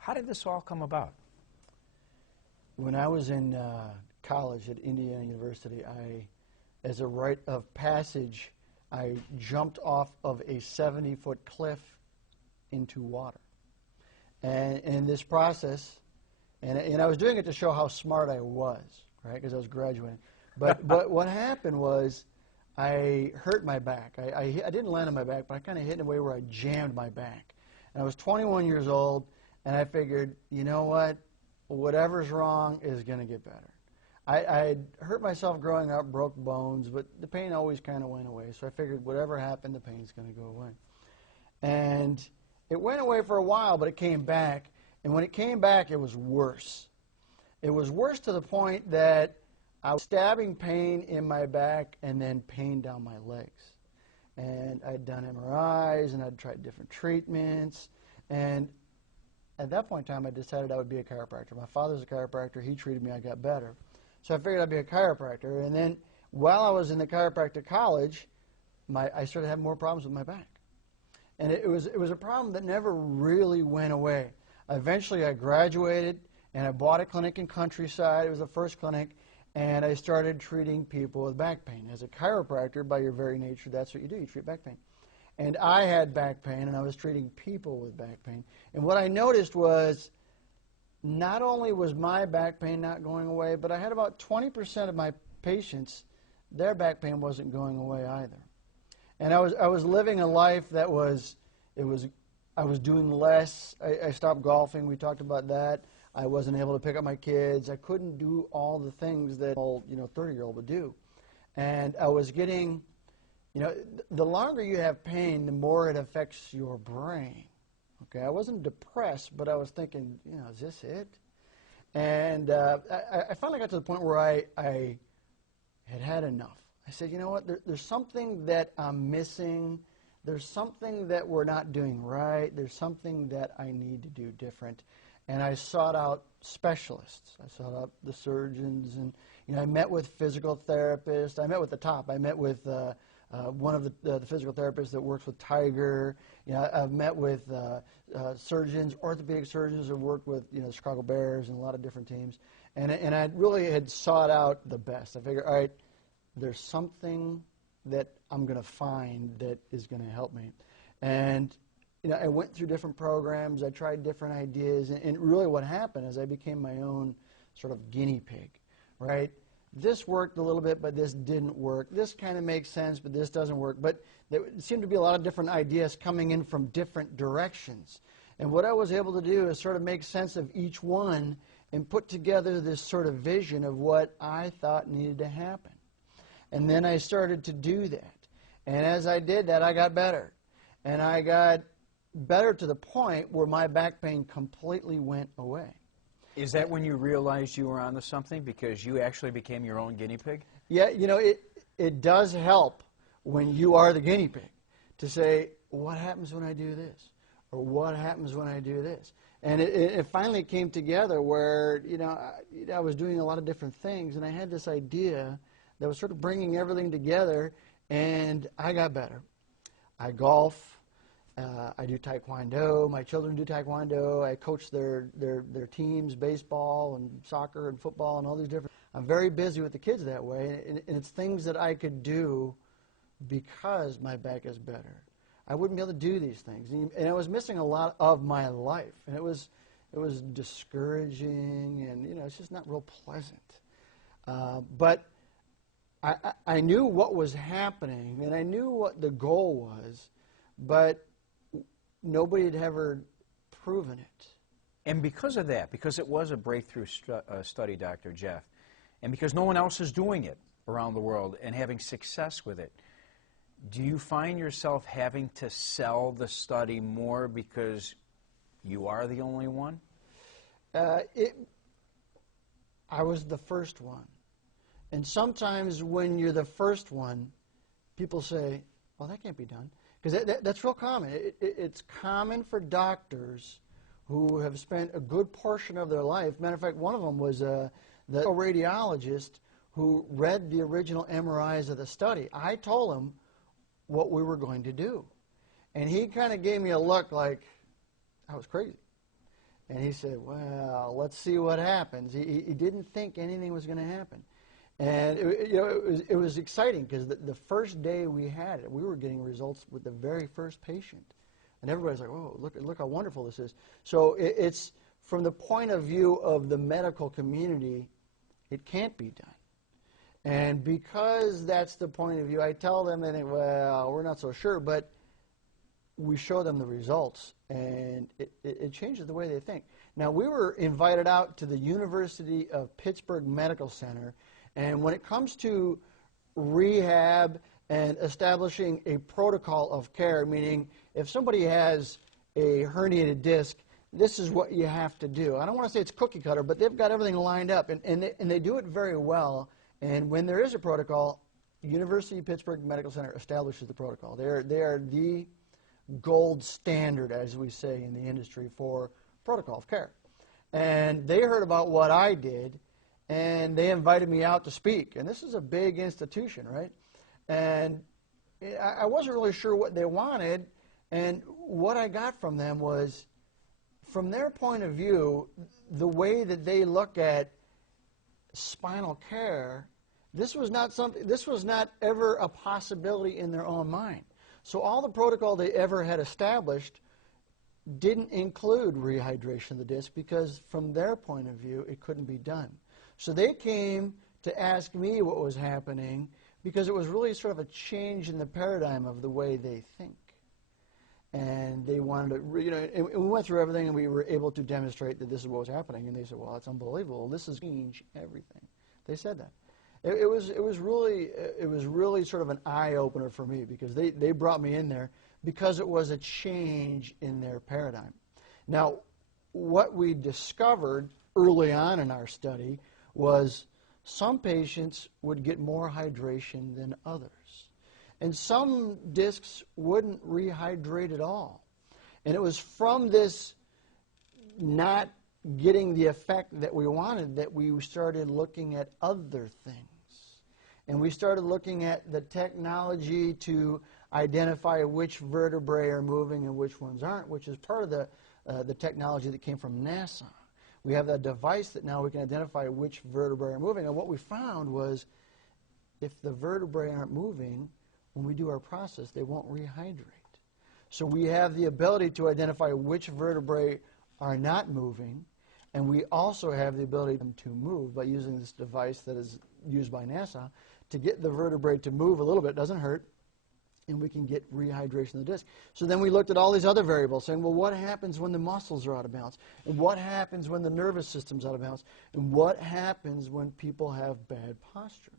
How did this all come about? When I was in college at Indiana University, as a rite of passage, I jumped off of a 70-foot cliff into water. And in this process, and I was doing it to show how smart I was, right, because I was graduating. But what happened was I hurt my back. I didn't land on my back, but I kind of hit in a way where I jammed my back. And I was 21 years old, and I figured, you know what, whatever's wrong is going to get better. I hurt myself growing up, broke bones, but the pain always kind of went away. So I figured whatever happened, the pain's going to go away. And it went away for a while, but it came back. And when it came back, it was worse. It was worse to the point that I was stabbing pain in my back and then pain down my legs. And I'd done MRIs, and I'd tried different treatments. And at that point in time, I decided I would be a chiropractor. My father's a chiropractor. He treated me. I got better. So I figured I'd be a chiropractor. And then while I was in the chiropractic college, I started having more problems with my back. And it was a problem that never really went away. Eventually, I graduated, and I bought a clinic in Countryside. It was the first clinic. And I started treating people with back pain. As a chiropractor, by your very nature, that's what you do. You treat back pain. And I had back pain, and I was treating people with back pain. And what I noticed was not only was my back pain not going away, but I had about 20% of my patients, their back pain wasn't going away either. And I was living a life that I was doing less. I stopped golfing. We talked about that. I wasn't able to pick up my kids. I couldn't do all the things that a 30-year-old would do. And I was getting, the longer you have pain, the more it affects your brain. Okay, I wasn't depressed, but I was thinking, is this it? And I finally got to the point where I had enough. I said, you know what, there's something that I'm missing. There's something that we're not doing right. There's something that I need to do different. And I sought out specialists. I sought out the surgeons, and I met with physical therapists. I met with the top. I met with one of the physical therapists that works with Tiger. I've met with surgeons, orthopedic surgeons who worked with the Chicago Bears and a lot of different teams. And I really had sought out the best. I figured, all right, there's something that I'm going to find that is going to help me. And I went through different programs. I tried different ideas. And really what happened is I became my own sort of guinea pig, right? This worked a little bit, but this didn't work. This kind of makes sense, but this doesn't work. But there seemed to be a lot of different ideas coming in from different directions. And what I was able to do is sort of make sense of each one and put together this sort of vision of what I thought needed to happen. And then I started to do that. And as I did that, I got better. And I got better to the point where my back pain completely went away. Is that when you realized you were onto something, because you actually became your own guinea pig? Yeah, it does help when you are the guinea pig to say, what happens when I do this? Or what happens when I do this? And it finally came together where, I was doing a lot of different things, and I had this idea that was sort of bringing everything together, and I got better. I golf. I do taekwondo. My children do taekwondo. I coach their teams, baseball and soccer and football and all these different. I'm very busy with the kids that way, and it's things that I could do because my back is better. I wouldn't be able to do these things, and I was missing a lot of my life, and it was discouraging, and it's just not real pleasant. But I knew what was happening, and I knew what the goal was, but nobody had ever proven it. And because of that, because it was a breakthrough study, Dr. Jeff, and because no one else is doing it around the world and having success with it, do you find yourself having to sell the study more because you are the only one? I was the first one. And sometimes when you're the first one, people say, well, that can't be done. Because that's real common. It's common for doctors who have spent a good portion of their life. Matter of fact, one of them was the radiologist who read the original MRIs of the study. I told him what we were going to do. And he kind of gave me a look like I was crazy. And he said, well, let's see what happens. He didn't think anything was going to happen. And it was exciting because the first day we had it, we were getting results with the very first patient. And everybody's like, oh, look how wonderful this is. So it's from the point of view of the medical community, it can't be done. And because that's the point of view, I tell them, and they think, well, we're not so sure, but we show them the results, and it changes the way they think. Now, we were invited out to the University of Pittsburgh Medical Center, and when it comes to rehab and establishing a protocol of care, meaning if somebody has a herniated disc, this is what you have to do. I don't want to say it's cookie cutter, but they've got everything lined up, and they do it very well. And when there is a protocol, University of Pittsburgh Medical Center establishes the protocol. They are the gold standard, as we say in the industry, for protocol of care. And they heard about what I did, and they invited me out to speak. And this is a big institution, right? And I wasn't really sure what they wanted, and what I got from them was, from their point of view, the way that they look at spinal care, this was not ever a possibility in their own mind. So all the protocol they ever had established didn't include rehydration of the disc because from their point of view it couldn't be done. So they came to ask me what was happening because it was really sort of a change in the paradigm of the way they think. And they wanted to, and we went through everything, and we were able to demonstrate that this is what was happening. And they said, well, it's unbelievable. This is change everything. They said that. It was really sort of an eye-opener for me because they brought me in there because it was a change in their paradigm. Now, what we discovered early on in our study was some patients would get more hydration than others. And some discs wouldn't rehydrate at all. And it was from this not getting the effect that we wanted that we started looking at other things. And we started looking at the technology to identify which vertebrae are moving and which ones aren't, which is part of the technology that came from NASA. We have that device that now we can identify which vertebrae are moving. And what we found was if the vertebrae aren't moving, when we do our process, they won't rehydrate. So we have the ability to identify which vertebrae are not moving, and we also have the ability to move by using this device that is used by NASA to get the vertebrae to move a little bit. It doesn't hurt, and we can get rehydration of the disc. So then we looked at all these other variables, saying, well, what happens when the muscles are out of balance? And what happens when the nervous system's out of balance? And what happens when people have bad posture?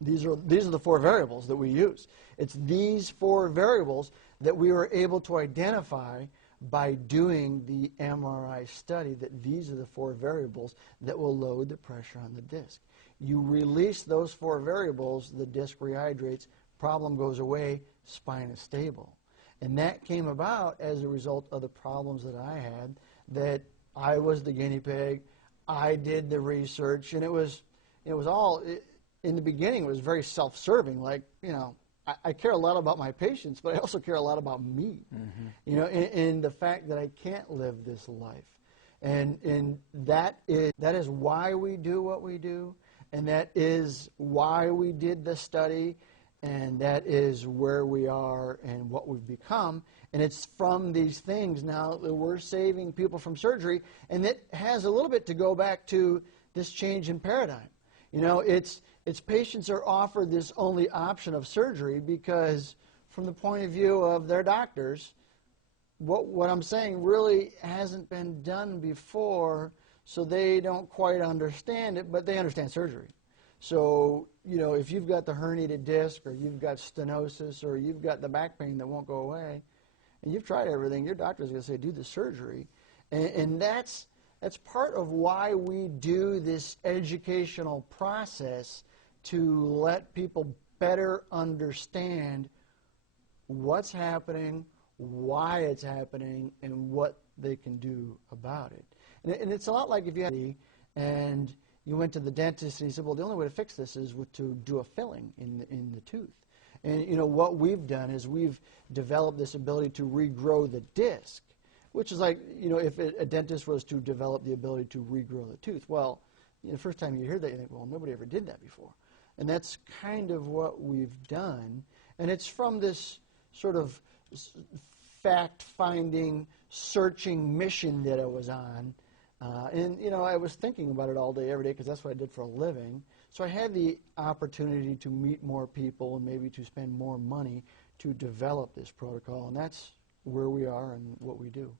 These are the four variables that we use. It's these four variables that we were able to identify by doing the MRI study, that these are the four variables that will load the pressure on the disc. You release those four variables, the disc rehydrates, problem goes away, spine is stable. And that came about as a result of the problems that I had, that I was the guinea pig, I did the research, and it was all... in the beginning, it was very self-serving. Like, I care a lot about my patients, but I also care a lot about me. Mm-hmm. And the fact that I can't live this life, and that is why we do what we do, and that is why we did the study, and that is where we are and what we've become. And it's from these things now that we're saving people from surgery, and it has a little bit to go back to this change in paradigm. It's patients are offered this only option of surgery because from the point of view of their doctors, what I'm saying really hasn't been done before, so they don't quite understand it, but they understand surgery. So, if you've got the herniated disc or you've got stenosis or you've got the back pain that won't go away, and you've tried everything, your doctor's going to say, do the surgery. And that's part of why we do this educational process, to let people better understand what's happening, why it's happening, and what they can do about it. And it's a lot like if you had and you went to the dentist and he said, well, the only way to fix this is to do a filling in the tooth. And what we've done is we've developed this ability to regrow the disc, which is like, you know, if a dentist was to develop the ability to regrow the tooth. Well, you know, the first time you hear that, you think, well, nobody ever did that before. And that's kind of what we've done. And it's from this sort of fact-finding, searching mission that I was on. And, you know, I was thinking about it all day, every day, because that's what I did for a living. So I had the opportunity to meet more people and maybe to spend more money to develop this protocol. And that's where we are and what we do.